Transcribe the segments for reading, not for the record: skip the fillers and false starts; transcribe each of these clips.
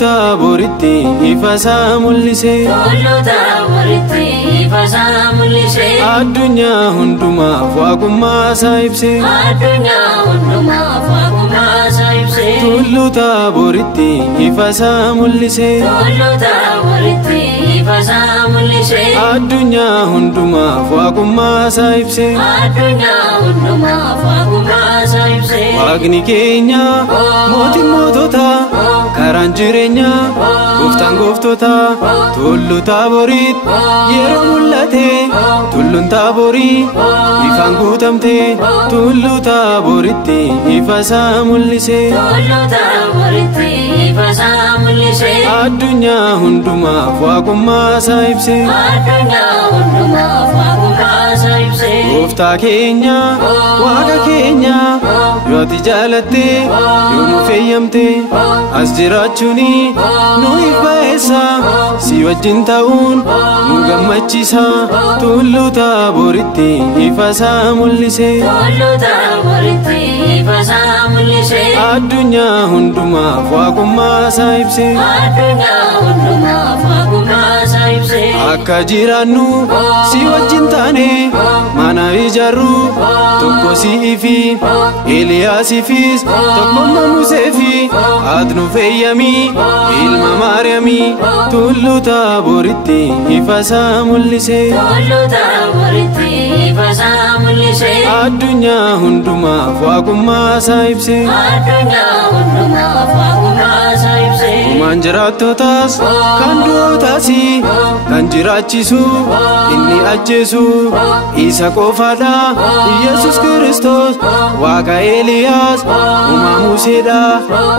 Taaboritti ifasaa mul'ise. Tulluu Taaboritti ifasaa mul'ise. Addunyaa hundumaaf waaqummaa isaa ibse. Addunyaa hundumaaf waaqummaa isaa ibse. Tulluu Taaboritti ifasaa mul'ise. Tulluu Taaboritti ifasaa mul'ise. Addunyaa hundumaaf waaqummaa isaa ibse. Addunyaa hundumaaf waaqummaa isaa ibse. Waaqni keenya mootiin moototaa karaan jireenyaa gooftaan gooftotaa. Tulluu Taaboritti yeroo mul'ate tulluun Taaborii ifaan guutamte. Tulluu Taaboritti ifasaa mul'ise. Tulluu Taaboritti ifasaa mul'ise. Addunyaa hundumaaf waaqummaa isaa ibse. Addunyaa hundumaaf waaqummaa isaa ibse. Gooftaa keenya waaqa keenya yoo ati jaalatte yoo nu fayyamte as jiraachuuni nuuf baay'isa. Si wajjin ta'uun nu gammachiisa. Tulluu Taaboritti ifasaa mul'ise. Tulluu Taaboritti ifasaa mul'ise. Addunyaa hundumaaf waaqummaa isaa ibse. Addunyaa hundumaaf waaqummaa isaa ibse. Akka jiraannu si wajjin taane mana ijaarru tokko si'iifi Eeliyaasiifis tokkomma Museefi ati nu fayyami ilma Maariyaami. Tulluu Taaboritti ifasaa mul'ise. Tulluu Taaboritti ifasaa mul'ise. Addunyaa hundumaaf waaqummaa isaa ibse. Addunyaa hundumaaf waaqummaa isaa ibse. Uumaan jiraattotaas kan du'ootaas kan jiraachisu inni ajjeesu isa qofaadha. Yesus Kiristoos waaqa Eeliyaas uumaa Museedha.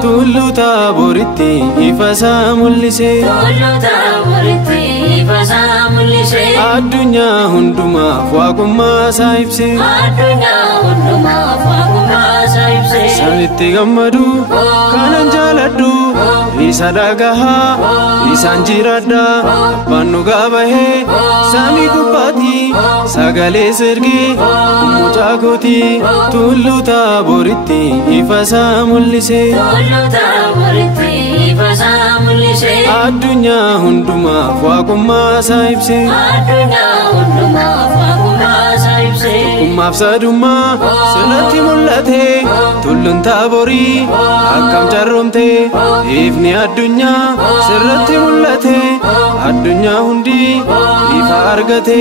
Tulluu Taaboritti ifasaa mul'ise. Tulluu Taaboritti ifasaa mul'ise. Addunyaa hundumaaf waaqummaa isaa ibse. Addunyaa hundumaaf waaqummaa isaa ibse. Sanitti gammadu kanan jaaladhu isa dhagahaa isaan jiraadha. Abbaan dhugaa bahee samii gubbaatti sagalee sirgee mucaa kooti. Tulluu Taaboritti ifasaa mul'ise. Tulluu Taaboritti ifasaa mul'ise. Addunyaa hundumaaf waaqummaa isaa ibse. Addunyaa hundumaaf waaqummaa isaa ibse. Tokkummaaf sadummaa sirratti mul'ate. Tulluun Taaborii akkam carroomte. Ifni addunyaa sirratti mul'ate. Addunyaa hundi ifa argate.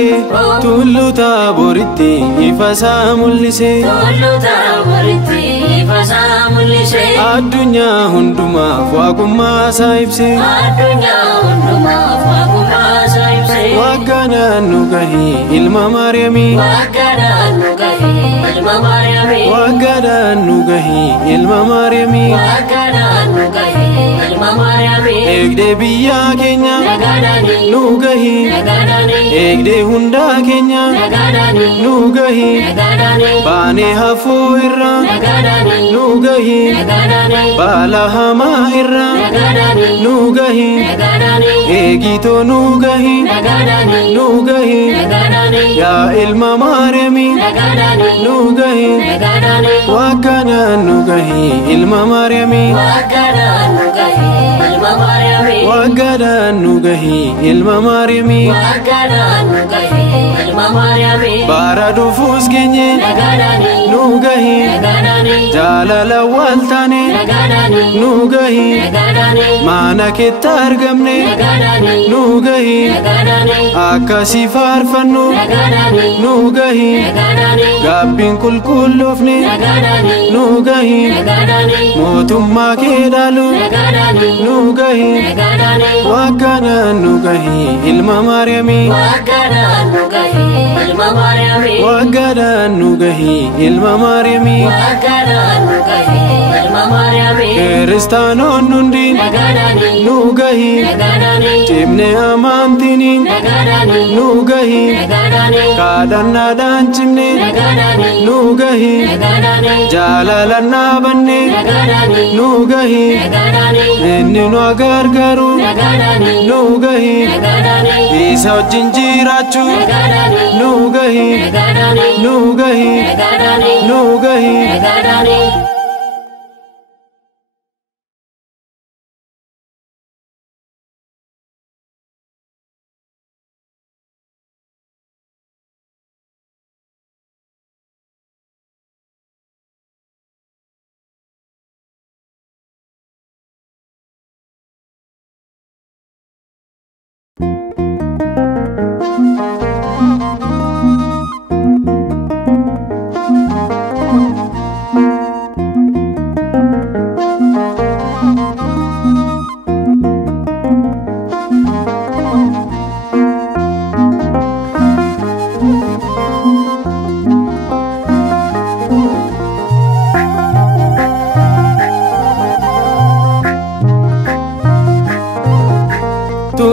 Tulluu Taaboritti ifasaa mul'ise. Tulluu Taaboritti ifasaa mul'ise. Addunyaa hundumaaf waaqummaa isaa ibse. Addunyaa hundumaaf waaqummaa isaa ibse. Waaqanaan nu gahi ilma Maariyaami. Waaqanaan nu gahi ilma Maariyaami. Waaqanaan nu gahi ilma Maariyaami. Waaqanaan nu gahi ilma Maariyaami. Eegdee biyyaa keenya Nagaadhaanii nu gahi. nagaadhaanii Eegdee hundaa keenya nagaadhaanii nu gahi. nagaadhaanii Baanee hafuu irraa nagaadhaanii nu gahi. nagaadhaanii Baala hamaa irraa nagaadhaanii nu gahi. nagaadhaanii Eegitoo nu gahi. nagaadhaanii Nu gahi. nagaadhaanii Yaa ilma Maariyaami nagaadhaanii nu gahi. nagaadhaanii Waaqanaan nu gahi ilma Maariyaami. Waaqanaan nu gahi ilma Maariyaami. Waaqanaan nu gahi ilma Maariyaami. Waaqanaan nu gahi ilma Maariyaami. Bara dhufuus geenye Nagaadhaanii nu gahi. nagaadhaanii Jaalala wal taane nagaadhaanii nu gahi. nagaadhaanii Mana keetti argamne nagaadhaanii nu gahi. nagaadhaanii Akkasii faarfannu nagaadhaanii nu gahi. nagaadhaanii Gaabbiin qulqulloofne nagaadhaanii nu gahi. nagaadhaanii Mootummaa kee dhaalu nagaadhaanii nu gahi. nagaadhaanii Waaqanaan nu gahi ilma Maariyaami. Waaqanaan nu gahi ilma Maariyaami. Waaqanaan nu gahi ilma Maariyaami. Waaqanaan nu gahi ilma Maariyaami. Kiristaanoon hundi Nagaadhaanii nu gahi. nagaadhaanii Cimne amantiin nagaadhaanii nu gahi. nagaadhaanii Kadhannaadhaan cimne nagaadhaanii nu gahi. nagaadhaanii Jaalalaan dhaabanne nagaadhaanii nu gahi. nagaadhaanii Inni nu gargaaru nagaadhaanii nu gahi. nagaadhaanii Isa wajjin jiraachuu nagaadhaanii nu gahi. nagaadhaanii Nu gahi. nagaadhaanii Nu gahi. nagaadhaanii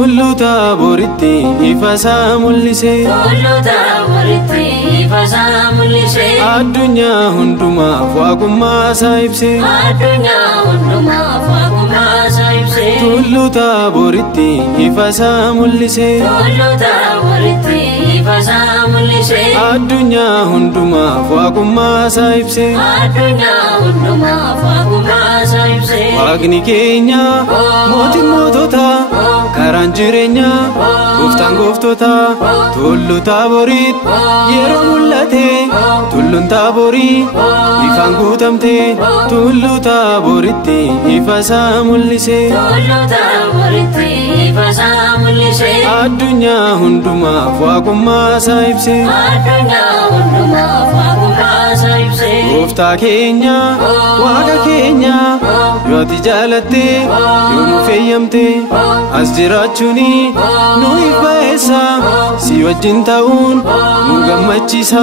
tullu Taaboritti ifasaa mul'ise tullu Taaboritti ifasaa mul'ise addunyaa hundumaaf waaqummaa isaa ibse addunyaa hundumaaf waaqummaa isaa ibse tullu Taaboritti ifasaa mul'ise tullu Taaboritti ifasaa mul'ise addunyaa hundumaaf waaqummaa isaa ibse addunyaa hundumaaf waaqummaa isaa ibse Waaqni keenya mootiin moototaa karaan jireenyaa gooftaan gooftotaa tullu Taaboritti yeroo mul'ate tulluun Taaborii ifaan guutamte tullu Taaboritti ifasaa mul'ise tullu Taaboritti ifasaa mul'ise addunyaa hundumaaf waaqummaa isaa ibse addunyaa hundumaaf waaqummaa isaa ibse gooftaa keenya waaqa keenya yoo ati jaalatte yoo nu fayyamte as jiraachuuni nuuf ba'eessa si wajjin ta'uun nu gammachiisa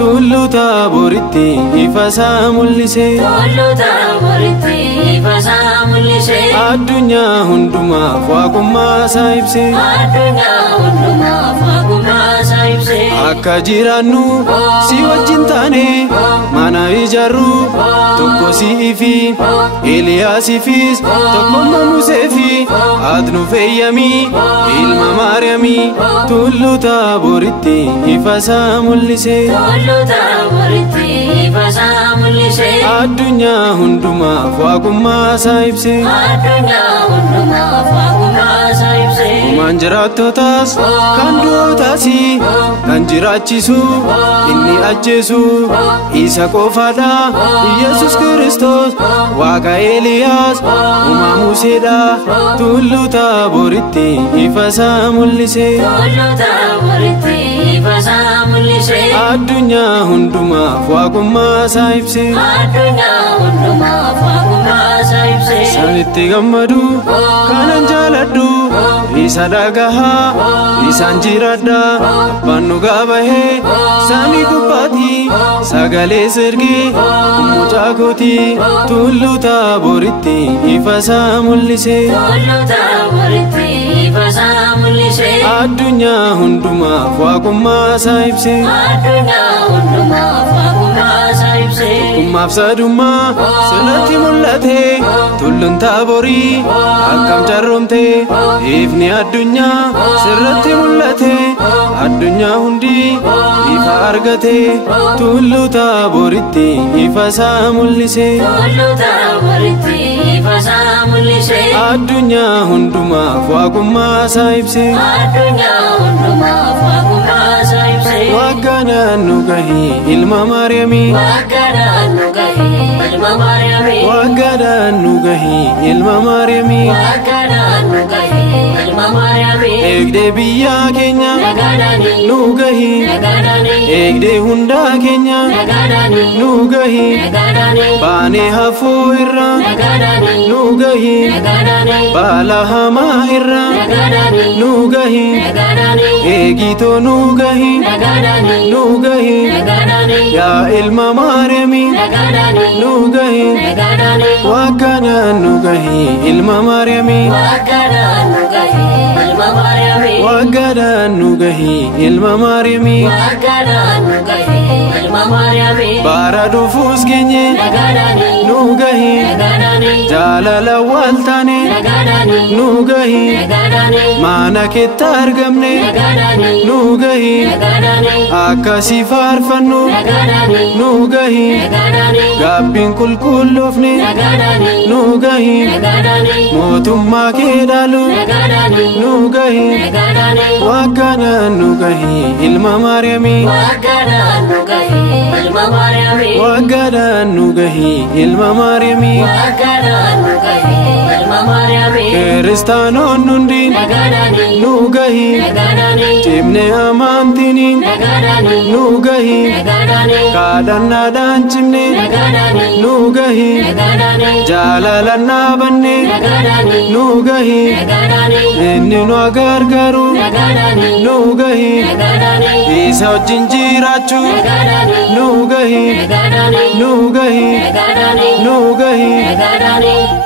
tullu Taaboritti ifasaa mul'ise tullu Taaboritti ifasaa mul'ise addunyaa hundumaaf waaqummaa isaa ibse addunyaa hundumaaf waaqummaa isaa ibse akka jiraannu si wajjin taane mana ijaarru tokko si'ii fi Eeliyaasiifis tokkummaa Museefi ati nu fayyami ilma Maariyaamii tullu Taaboritti ifasaa mul'ise tullu Taaboritti ifasaa mul'ise addunyaa hundumaaf waaqummaa isaa ibse addunyaa hundumaaf waaqummaa isaa ibse uumaan jiraattotaas kan du'ootaas kan jiraachisu inni ajjeesu isa qofaadha Yesus Kiristoos waaqa Eeliyaas uumaa Museedha tullu Taaboritti ifasaa mul'ise tullu Taaboritti ifasaa mul'ise addunyaa hundumaaf waaqummaa isaa ibse addunyaa hundumaaf waaqummaa isaa ibse sanitti gammadu kanan jaaladhu isa dhagahaa isaan jiraadha abbaan dhugaa bahee samii gubbaatti sagalee sirgee mucaa kooti tullu Taaboritti ifasaa mul'ise tullu Taaboritti ifasaa mul'ise addunyaa hundumaaf waaqummaa isaa ibse addunyaa hundumaaf waaqummaa isaa ibse tokkummaaf sadummaa sirratti mul'ate tulluun Taaborii akkam carroomte ifni addunyaa sirratti mul'ate addunyaa hundi ifa argate tullu Taaboritti ifasaa mul'ise tullu Taaboritti ifasaa mul'ise addunyaa hundumaaf waaqummaa isaa ibse addunyaa hundumaaf waaqummaa isaa ibse Waaqanaan nu gahii ilma Maariyaamii Waaqanaan nu gahii ilma Maariyaamii Waaqanaan nu gahii ilma Maariyaamii Waaqanaan nu gahii ilma Maariyaamii eegdee biyyaa keenya nagaadhaanii nu gahii nagaadhaanii eegdee hundaa keenya nagaadhaanii nu gahii nagaadhaanii baanee hafuu irraa nagaadhaanii nu gahii nagaadhaanii baala hamaa irraa nagaadhaanii nu gahii nagaadhaanii eegitoo nu gahii nagaadhaanii nu gahii nagaadhaanii yaa ilma Maariyaamii nagaadhaanii nu gahii nagaadhaanii Waaqanaan nu gahii ilma Maariyaamii Waaqanaan nu gahii ilma Maariyaamii Waaqanaan nu gahii ilma Maariyaamii Waaqanaan nu gahii ilma Maariyaamii bara dhufuus geenye nagaadhaanii nu gahii nagaadhaanii jaalala wal taane nagaadhaanii nu gahii nagaadhaanii mana keetti argamne nagaadhaanii nu gahii nagaadhaanii akkasii faarfannu nagaadhaanii nu gahii nagaadhaanii gaabbiin qulqulloofne nagaadhaanii nu gahii nagaadhaanii mootummaa kee dhaalu nagaadhaanii nu gahii nagaadhaanii Waaqanaan nu gahii ilma Maariyaamii Waaqanaan nu gahii ilma Maariyaamii Waaqanaan nu gahii ilma Maariyaamii Waaqanaan nu gahii ilma Maariyaamii Kiristaanoon hundi nagaadhaanii nu gahii nagaadhaanii cimne amantiin nagaadhaanii nu gahii nagaadhaanii kadhannaadhaan cimne nagaadhaanii nu gahii nagaadhaanii jaalalaan dhaabanne nagaadhaanii nu gahii nagaadhaanii inni nu gargaaru nagaadhaanii nu gahii nagaadhaanii isa wajjin jiraachuu nagaadhaanii nu gahii nagaadhaanii nu gahii nagaadhaanii nu gahii nagaadhaanii